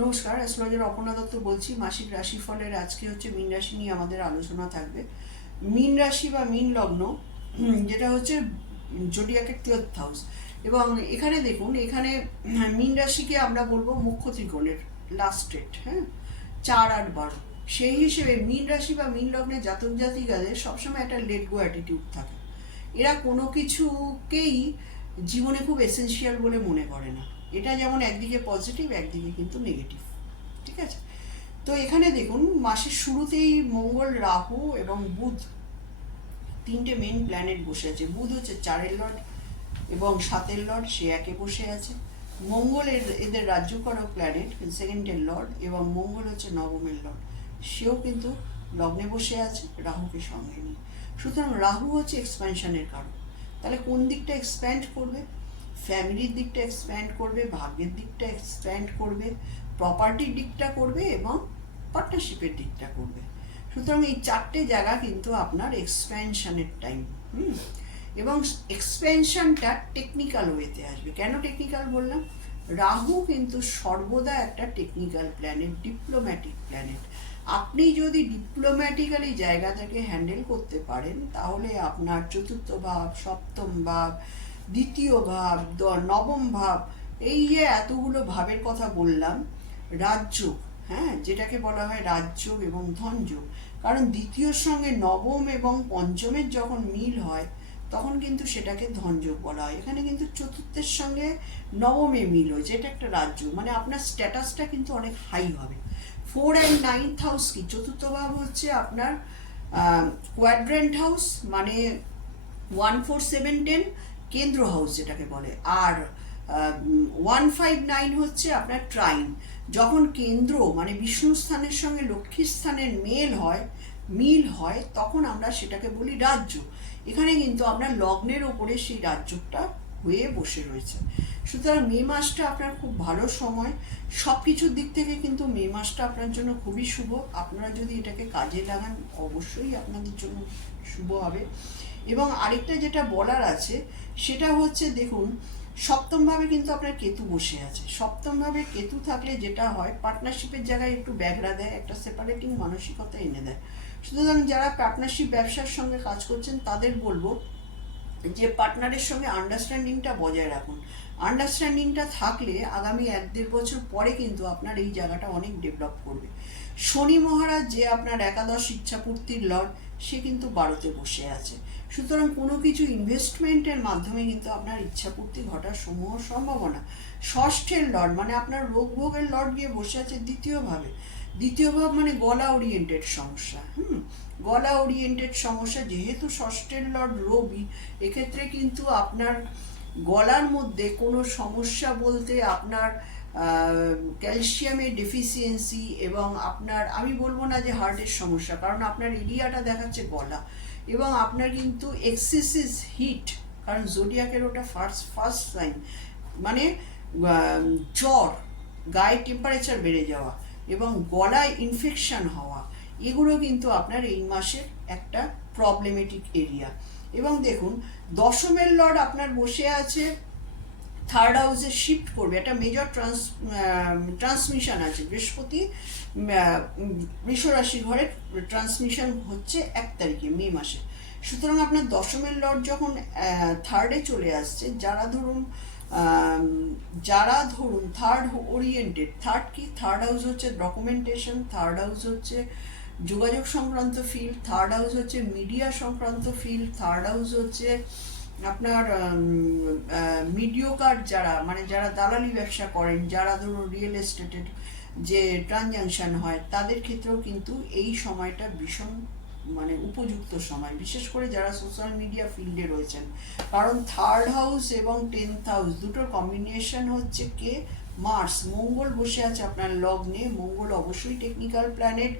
নমস্কার অ্যাস্ট্রোলজার অপর্ণা দত্ত বলছি। মাসিক রাশিফলের আজকে হচ্ছে মীন রাশি নিয়ে আমাদের আলোচনা থাকবে। মীন রাশি বা মীন লগ্ন যেটা হচ্ছে জোডিয়াকের টুয়েলথ হাউস এবং এখানে দেখুন এখানে উম, মীন রাশিকে আমরা বলব মুখ্য ত্রিকোণের লাস্ট ডেট হ্যাঁ চার আট বারো। সেই হিসেবে মীন রাশি বা মীন লগ্নের জাতক জাতিকাদের সবসময় একটা লেট গো অ্যাটিটিউড থাকে। এরা কোনো কিছুকেই জীবনে খুব এসেন্সিয়াল বলে মনে করে না। এটা যেমন একদিকে পজিটিভ একদিকে কিন্তু নেগেটিভ ঠিক আছে? তো এখানে দেখুন, মাসের শুরুতেই মঙ্গল, রাহু এবং বুধ তিনটে মেন প্ল্যানেট বসে আছে। বুধ হচ্ছে চারের লর্ড এবং সাতের লর্ড সে একে বসে আছে। মঙ্গল এদের রাজ্যকরক প্ল্যানেট সেকেন্ডের লর্ড এবং মঙ্গল হচ্ছে নবমের লর্ড সেও কিন্তু লগ্নে বসে আছে, রাহুকে সঙ্গে নিয়ে। সুতরাং রাহু হচ্ছে এক্সপ্যানশনের কারণ। তাহলে কোন দিকটা এক্সপ্যান্ড করবে? ফ্যামিলির দিকটা এক্সপ্যান্ড করবে, ভাগ্যের দিকটা এক্সপ্যান্ড করবে প্রপার্টির দিকটা করবে এবং পার্টনারশিপের দিকটা করবে। সুতরাং এই চারটে জায়গা কিন্তু আপনার এক্সপ্যানশনের টাইম হুম? এবং এক্সপেনশনটা টেকনিক্যাল ওয়েতে আসবে। কেন টেকনিক্যাল বললাম? রাহু কিন্তু সর্বদা একটা টেকনিক্যাল প্ল্যানেট ডিপ্লোম্যাটিক প্ল্যানেট আপনি যদি ডিপ্লোম্যাটিক্যালি জায়গাটাকে হ্যান্ডেল করতে পারেন, তাহলে আপনার চতুর্থ ভাব, সপ্তম ভাব দ্বিতীয় ভাব নবম ভাব, এই যে এতগুলো ভাবের কথা বললাম রাজ্য হ্যাঁ যেটাকে বলা হয় রাজযোগ এবং ধনযোগ। কারণ দ্বিতীয়র সঙ্গে নবম এবং পঞ্চমের যখন মিল হয়, তখন কিন্তু সেটাকে ধনযোগ বলা হয়। এখানে কিন্তু চতুর্থের সঙ্গে নবমে মিল হয়েছে এটা একটা রাজ্য মানে আপনার স্ট্যাটাসটা কিন্তু অনেক হাই হবে। ফোর অ্যান্ড নাইনথ হাউস কি? চতুর্থ ভাব হচ্ছে আপনার কোয়াড্রেন্ট হাউস মানে ওয়ান ফোর সেভেন টেন কেন্দ্র হাউস যেটাকে বলে। আর ওয়ান ফাইভ নাইন হচ্ছে আপনার ট্রাইন। যখন কেন্দ্র মানে বিষ্ণু স্থানের সঙ্গে লক্ষ্মী স্থানের মেল হয়, মিল হয়, তখন আমরা সেটাকে বলি রাজ্য। এখানে কিন্তু আপনার লগ্নের ওপরে সেই রাজ্যটা হয়ে বসে রয়েছে। সুতরাং মে মাসটা আপনার খুব ভালো সময়। সব কিছুর দিক থেকে কিন্তু মে মাসটা আপনার জন্য খুবই শুভ। আপনারা যদি এটাকে কাজে লাগান, অবশ্যই আপনাদের জন্য শুভ হবে। এবং আরেকটা যেটা বলার আছে, সেটা হচ্ছে দেখুন, সপ্তমভাবে কিন্তু আপনার কেতু বসে আছে। সপ্তমভাবে কেতু থাকলে যেটা হয় পার্টনারশিপের জায়গায় একটু ব্যাগরা দেয়, একটা সেপারেটিং মানসিকতা এনে দেয়। সুতরাং যারা পার্টনারশিপ ব্যবসার সঙ্গে কাজ করছেন, তাদের বলব যে পার্টনারের সঙ্গে আন্ডারস্ট্যান্ডিংটা বজায় রাখুন। আন্ডারস্ট্যান্ডিংটা থাকলে আগামী এক দেড় বছর পরে কিন্তু আপনার এই জায়গাটা অনেক ডেভেলপ করবে। শনি মহারাজ যে আপনার একাদশ ইচ্ছাপূর্তির লর্ড, সে কিন্তু বারোতে বসে আছে। সুতরাং কোনো কিছু ইনভেস্টমেন্টের মাধ্যমে কিন্তু আপনার ইচ্ছাপূর্তি ঘটার সমূহ সম্ভাবনা। ষষ্ঠের লর্ড মানে আপনার রোগ ভোগের লর্ড গিয়ে বসে আছে দ্বিতীয়ভাবে দ্বিতীয় ভাব মানে গলা ওরিয়েন্টেড সমস্যা, হুম? গলা ওরিয়েন্টেড সমস্যা, যেহেতু ষষ্ঠের লর্ড রবি এক্ষেত্রে কিন্তু আপনার গলার মধ্যে কোনো সমস্যা বলতে আপনার ক্যালসিয়ামের ডেফিসিয়েন্সি এবং আপনার, আমি বলব না যে হার্টের সমস্যা, কারণ আপনার এরিয়াটা দেখাচ্ছে গলা। এবং আপনার কিন্তু এক্সেসিস হিট কারণ জোডিয়াকের ওটা ফার্স্ট ফার্স্ট সাইন মানে জ্বর, গায়ে টেম্পারেচার বেড়ে যাওয়া এবং গলায় ইনফেকশান হওয়া, এগুলো কিন্তু আপনার এই মাসের একটা প্রবলেমেটিক এরিয়া এবং দেখুন, দশমের লর্ড আপনার বসে আছে থার্ড হাউসে শিফট করবে। একটা মেজর ট্রান্স ট্রান্সমিশন আছে। বৃহস্পতি উম, বৃষ রাশি ঘরে ট্রান্সমিশন হচ্ছে এক তারিখে মে মাসে। সুতরাং আপনার দশমের লর্ড যখন থার্ডে চলে আসছে যারা ধরুন যারা ধরুন থার্ড ওরিয়েন্টেড থার্ড কি? থার্ড হাউস হচ্ছে ডকুমেন্টেশন থার্ড হাউস হচ্ছে যোগাযোগ সংক্রান্ত ফিল্ড থার্ড হাউস হচ্ছে মিডিয়া সংক্রান্ত ফিল্ড থার্ড হাউস হচ্ছে আপনার মিডিওকার যারা মানে যারা দালালি ব্যবসা করেন, যারা ধরুন রিয়েল এস্টেটের যে ট্রানজাকশান হয়, তাদের ক্ষেত্রেও কিন্তু এই সময়টা ভীষণ মানে উপযুক্ত সময়। বিশেষ করে যারা সোশ্যাল মিডিয়া ফিল্ডে রয়েছেন। কারণ থার্ড হাউস এবং টেন্থ হাউস দুটোর কম্বিনেশন হচ্ছে কে? মার্স, মঙ্গল বসে আছে আপনার লগ্নে মঙ্গল অবশ্যই টেকনিক্যাল প্ল্যানেট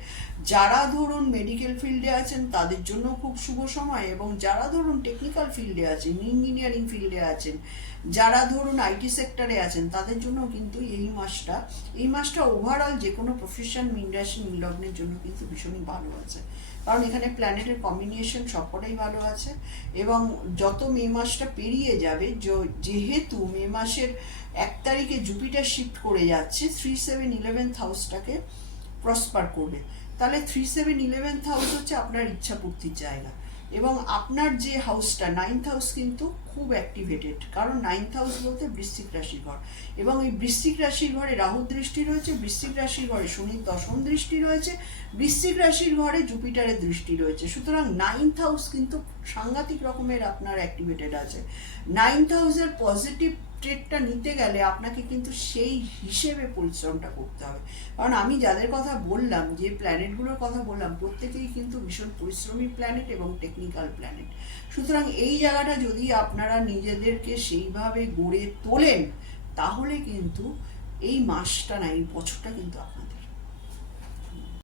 যারা ধরুন মেডিকেল ফিল্ডে আছেন, তাদের জন্য খুব শুভ সময়। এবং যারা ধরুন টেকনিক্যাল ফিল্ডে আছেন ইঞ্জিনিয়ারিং ফিল্ডে আছেন, যারা ধরুন আইটি সেক্টরে আছেন, তাদের জন্য কিন্তু এই মাসটা এই মাসটা ওভারঅল যে কোনো প্রফেশন মিনরাশি লগ্নের জন্য কিন্তু ভীষণই ভালো আছে। কারণ এখানে প্ল্যানেটের কম্বিনেশন সবকটাই ভালো আছে। এবং যত মে মাসটা পেরিয়ে যাবে যেহেতু মে মাসের এক তারিখে জুপিটার শিফট করে যাচ্ছে থ্রি সেভেন ইলেভেন্থ হাউসটাকে প্রসপার করবে। তাহলে থ্রি সেভেন ইলেভেন্থ হাউস হচ্ছে আপনার ইচ্ছাপূর্তির জায়গা। এবং আপনার যে হাউসটা নাইন্থ হাউস কিন্তু খুব অ্যাক্টিভেটেড কারণ নাইন্থ হাউস বলতে বৃশ্চিক রাশির ঘর। এবং এই বৃশ্চিক রাশির ঘরে রাহু দৃষ্টি রয়েছে, বৃশ্চিক রাশির ঘরে শনির দশম দৃষ্টি রয়েছে, বৃশ্চিক রাশির ঘরে জুপিটারের দৃষ্টি রয়েছে। সুতরাং নাইন্থ হাউস কিন্তু সাংঘাতিক রকমের আপনার অ্যাক্টিভেটেড আছে। নাইন্থ হাউসের পজিটিভ ট্রেডটা নিতে গেলে আপনাকে কিন্তু সেই হিসেবে পরিশ্রমটা করতে হবে। কারণ আমি যাদের কথা বললাম, যে প্ল্যানেটগুলোর কথা বললাম প্রত্যেকেই কিন্তু ভীষণ পরিশ্রমী প্ল্যানেট এবং টেকনিক্যাল প্ল্যানেট। সুতরাং এই জায়গাটা যদি আপনারা নিজেদেরকে সেইভাবে গড়ে তোলেন, তাহলে কিন্তু এই মাসটা না, এই বছরটা কিন্তু আপনার